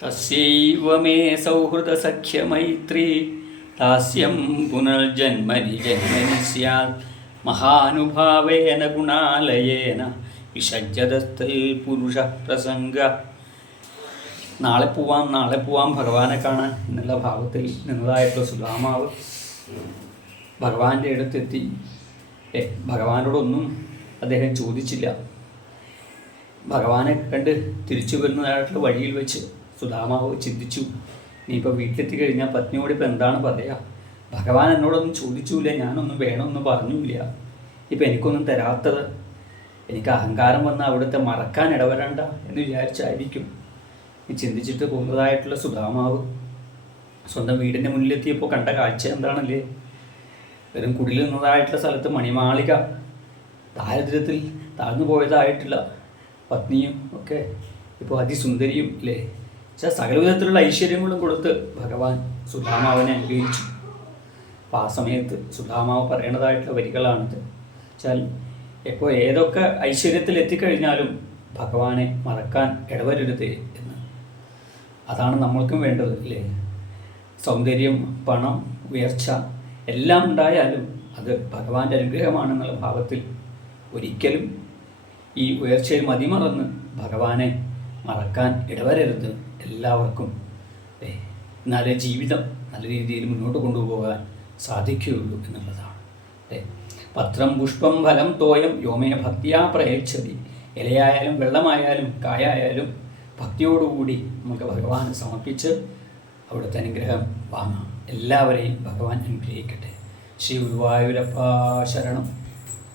തസ്യൈവ may സൗഹൃദസഖ്യമൈത്രീ ദാസ്യം പുനർജന്മനി ജന്മനി സ്യാത് മഹാനുഭാവേന ഗുണാലയേന വിഷജ്ജതസ്ഥൽ പുരുഷ പ്രസംഗ. നാളെ പോവാം ഭഗവാനെ കാണാൻ എന്നുള്ള ഭാവത്തിൽ നിന്നതായിട്ടുള്ള സുധാമാവ് ഭഗവാന്റെ അടുത്തെത്തി. ഭഗവാനോടൊന്നും അദ്ദേഹം ചോദിച്ചില്ല. ഭഗവാനെ കണ്ട് തിരിച്ചു വരുന്നതായിട്ടുള്ള വഴിയിൽ വെച്ച് സുധാമാവ് ചിന്തിച്ചു, ഇനിയിപ്പോൾ വീട്ടിലെത്തി കഴിഞ്ഞാൽ പത്നിയോട് ഇപ്പം എന്താണ് പറയുക? ഭഗവാൻ എന്നോടൊന്നും ചോദിച്ചില്ല, ഞാനൊന്നും വേണമെന്ന് പറഞ്ഞില്ല, ഇപ്പം എനിക്കൊന്നും തരാത്തത്. എനിക്ക് അഹങ്കാരം വന്ന് അവിടുത്തെ മറക്കാൻ ഇടവരണ്ട എന്ന് വിചാരിച്ചായിരിക്കും ചിന്തിച്ചിട്ട് പോകുന്നതായിട്ടുള്ള സുധാമാവ് സ്വന്തം വീടിൻ്റെ മുന്നിലെത്തിയപ്പോൾ കണ്ട കാഴ്ച എന്താണല്ലേ? വെറും കുടിൽ നിന്നതായിട്ടുള്ള സ്ഥലത്ത് മണിമാളിക, ദാരിദ്ര്യത്തിൽ താഴ്ന്നു പോയതായിട്ടുള്ള പത്നിയും ഒക്കെ ഇപ്പോൾ അതിസുന്ദരിയും അല്ലേ? സകലവിധത്തിലുള്ള ഐശ്വര്യങ്ങളും കൊടുത്ത് ഭഗവാൻ സുധാമാവിനെ അനുഗ്രഹിച്ചു. അപ്പോൾ ആ സമയത്ത് സുധാമാവ് പറയേണ്ടതായിട്ടുള്ള വരികളാണിത്. വെച്ചാൽ ഇപ്പോൾ ഏതൊക്കെ ഐശ്വര്യത്തിൽ എത്തിക്കഴിഞ്ഞാലും ഭഗവാനെ മറക്കാൻ ഇടവരരുത് എന്ന്. അതാണ് നമ്മൾക്കും വേണ്ടത് അല്ലേ? സൗന്ദര്യം, പണം, ഉയർച്ച എല്ലാം ഉണ്ടായാലും അത് ഭഗവാന്റെ അനുഗ്രഹമാണെന്നുള്ള ഭാവത്തിൽ ഒരിക്കലും ഈ ഉയർച്ചയിൽ മതിമറന്ന് ഭഗവാനെ മറക്കാൻ ഇടവരരുത് എല്ലാവർക്കും. എന്നാലേ ജീവിതം നല്ല രീതിയിൽ മുന്നോട്ട് കൊണ്ടുപോകാൻ സാധിക്കുകയുള്ളൂ എന്നുള്ളതാണ്. പത്രം പുഷ്പം ഫലം തോയം യോമേ ഭക്തിയാ പ്രയച്ഛതി. ഇലയായാലും വെള്ളമായാലും കായായാലും ഭക്തിയോടുകൂടി നമുക്ക് ഭഗവാന് സമർപ്പിച്ച് അവിടുത്തെ അനുഗ്രഹം വാങ്ങാം. എല്ലാവരെയും ഭഗവാൻ അനുഗ്രഹിക്കട്ടെ. ശ്രീ ഗുരുവായൂരപ്പ ശരണം.